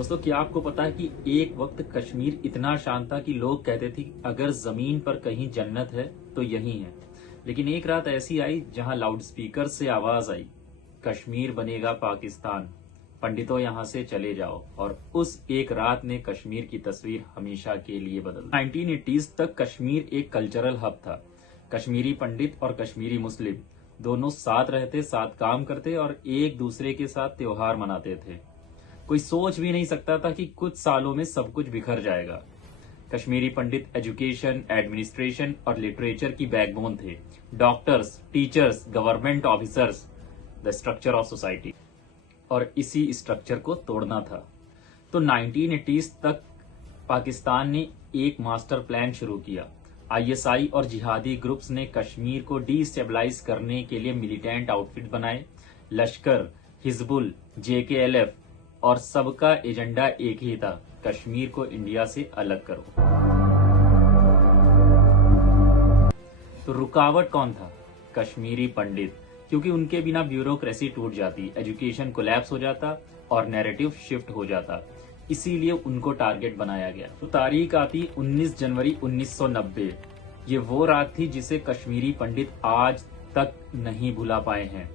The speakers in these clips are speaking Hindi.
दोस्तों, क्या आपको पता है कि एक वक्त कश्मीर इतना शांत था कि लोग कहते थे कि अगर जमीन पर कहीं जन्नत है तो यही है। लेकिन एक रात ऐसी आई जहां लाउडस्पीकर से आवाज आई, कश्मीर बनेगा पाकिस्तान, पंडितों यहां से चले जाओ। और उस एक रात ने कश्मीर की तस्वीर हमेशा के लिए बदल दी। 1980s तक कश्मीर एक कल्चरल हब था। कश्मीरी पंडित और कश्मीरी मुस्लिम दोनों साथ रहते, साथ काम करते और एक दूसरे के साथ त्योहार मनाते थे। कोई सोच भी नहीं सकता था कि कुछ सालों में सब कुछ बिखर जाएगा। कश्मीरी पंडित एजुकेशन, एडमिनिस्ट्रेशन और लिटरेचर की बैकबोन थे। Doctors, teachers, government officers, the structure of society. और इसी स्ट्रक्चर को तोड़ना था। तो 1980s तक पाकिस्तान ने एक मास्टर प्लान शुरू किया। आईएसआई और जिहादी ग्रुप्स ने कश्मीर को डिस्टेबलाइज करने के लिए मिलिटेंट आउटफिट बनाए। लश्कर, हिजबुल, जेकेएलएफ और सबका एजेंडा एक ही था, कश्मीर को इंडिया से अलग करो। तो रुकावट कौन था? कश्मीरी पंडित, क्योंकि उनके बिना ब्यूरोक्रेसी टूट जाती, एजुकेशन कोलैप्स हो जाता और नैरेटिव शिफ्ट हो जाता। इसीलिए उनको टारगेट बनाया गया। तो तारीख आती 19 जनवरी 1990। ये वो रात थी जिसे कश्मीरी पंडित आज तक नहीं भुला पाए हैं।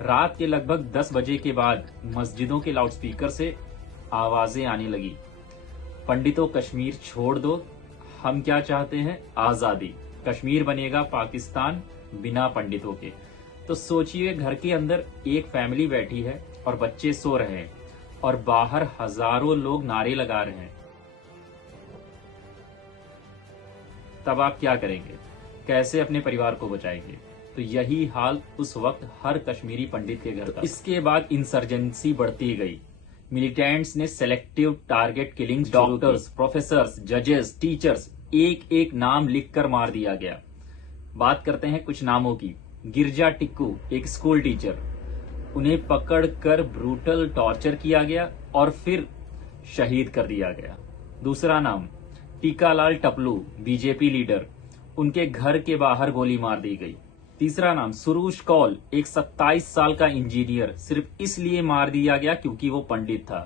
रात के लगभग 10 बजे के बाद मस्जिदों के लाउडस्पीकर से आवाजें आने लगी, पंडितों कश्मीर छोड़ दो, हम क्या चाहते हैं? आजादी। कश्मीर बनेगा पाकिस्तान बिना पंडितों के। तो सोचिए, घर के अंदर एक फैमिली बैठी है और बच्चे सो रहे हैं और बाहर हजारों लोग नारे लगा रहे हैं। तब आप क्या करेंगे? कैसे अपने परिवार को बचाएंगे? तो यही हाल उस वक्त हर कश्मीरी पंडित के घर था। इसके बाद इंसर्जेंसी बढ़ती गई। मिलिटेंट्स ने selective target killings, doctors, professors, जजेस, टीचर्स, एक एक नाम लिखकर मार दिया गया। बात करते हैं कुछ नामों की। गिरजा टिक्कू, एक स्कूल टीचर, उन्हें पकड़कर ब्रूटल टॉर्चर किया गया और फिर शहीद कर दिया गया। दूसरा नाम टीकालाल टपलू, बीजेपी लीडर, उनके घर के बाहर गोली मार दी गई। तीसरा नाम सुरूश कौल, एक 27 साल का इंजीनियर, सिर्फ इसलिए मार दिया गया क्योंकि वो पंडित था।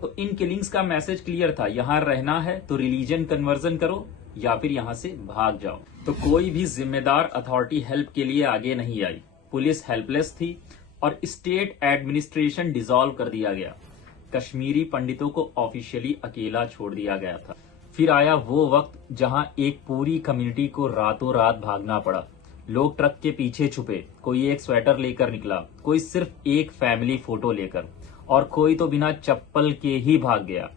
तो इन किलिंग्स का मैसेज क्लियर था, यहां रहना है तो रिलीजन कन्वर्जन करो या फिर यहां से भाग जाओ। तो कोई भी जिम्मेदार अथॉरिटी हेल्प के लिए आगे नहीं आई। पुलिस हेल्पलेस थी और स्टेट एडमिनिस्ट्रेशन डिसॉल्व कर दिया गया। कश्मीरी पंडितों को ऑफिशियली अकेला छोड़ दिया गया था। फिर आया वो वक्त जहां एक पूरी कम्युनिटी को रातों रात भागना पड़ा। लोग ट्रक के पीछे छुपे, कोई एक स्वेटर लेकर निकला, कोई सिर्फ एक फैमिली फोटो लेकर, और कोई तो बिना चप्पल के ही भाग गया।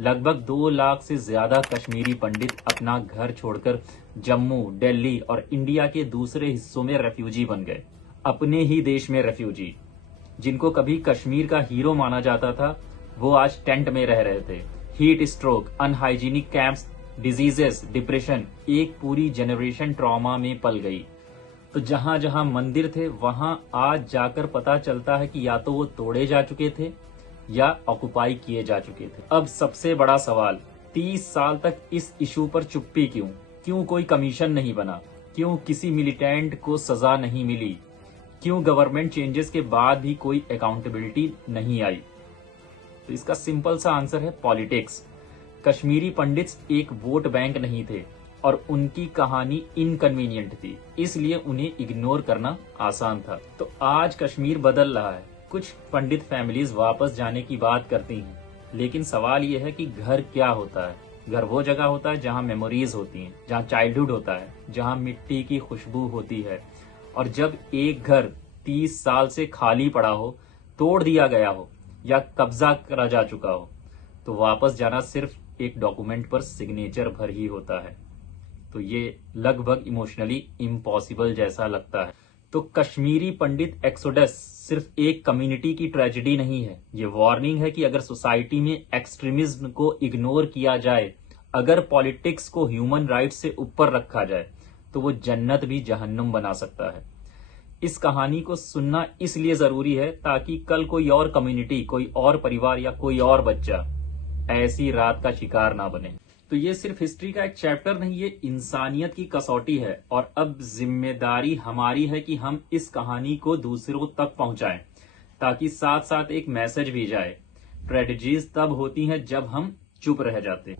लगभग 2 लाख से ज्यादा कश्मीरी पंडित अपना घर छोड़कर जम्मू, दिल्ली और इंडिया के दूसरे हिस्सों में रेफ्यूजी बन गए। अपने ही देश में रेफ्यूजी, जिनको कभी कश्मीर का हीरो माना जाता था, वो आज टेंट में रह रहे थे। Heat stroke, unhygienic camps, diseases, depression, एक पूरी जनरेशन ट्रॉमा में पल गई। तो जहां जहां मंदिर थे वहां आज जाकर पता चलता है कि या तो वो तोड़े जा चुके थे या ऑक्युपाई किए जा चुके थे। अब सबसे बड़ा सवाल, 30 साल तक इस इशू पर चुप्पी क्यों? क्यों कोई कमीशन नहीं बना? क्यों किसी मिलिटेंट को सजा नहीं मिली? क्यों गवर्नमेंट चेंजेस के बाद भी कोई अकाउंटेबिलिटी नहीं आई? तो इसका सिंपल सा आंसर है पॉलिटिक्स। कश्मीरी पंडित्स एक वोट बैंक नहीं थे और उनकी कहानी इनकन्वीनियंट थी, इसलिए उन्हें इग्नोर करना आसान था। तो आज कश्मीर बदल रहा है। कुछ पंडित फैमिलीज वापस जाने की बात करती हैं, लेकिन सवाल यह है कि घर क्या होता है? घर वो जगह होता है जहां मेमोरीज होती हैं, जहां चाइल्डहुड होता है, जहां मिट्टी की खुशबू होती है। और जब एक घर 30 साल से खाली पड़ा हो, तोड़ दिया गया हो या कब्जा करा जा चुका हो, तो वापस जाना सिर्फ एक डॉक्यूमेंट पर सिग्नेचर भर ही होता है। तो ये लगभग इमोशनली इम्पॉसिबल जैसा लगता है। तो कश्मीरी पंडित एक्सोडस सिर्फ एक कम्युनिटी की ट्रेजेडी नहीं है, ये वार्निंग है कि अगर सोसाइटी में एक्सट्रीमिज्म को इग्नोर किया जाए, अगर पॉलिटिक्स को ह्यूमन राइट्स से ऊपर रखा जाए, तो वो जन्नत भी जहन्नुम बना सकता है। इस कहानी को सुनना इसलिए जरूरी है ताकि कल कोई और कम्युनिटी, कोई और परिवार या कोई और बच्चा ऐसी रात का शिकार ना बने। तो ये सिर्फ हिस्ट्री का एक चैप्टर नहीं, ये इंसानियत की कसौटी है। और अब जिम्मेदारी हमारी है कि हम इस कहानी को दूसरों तक पहुंचाएं, ताकि साथ साथ एक मैसेज भी जाए ट्रेजेडीज तब होती हैं जब हम चुप रह जाते हैं।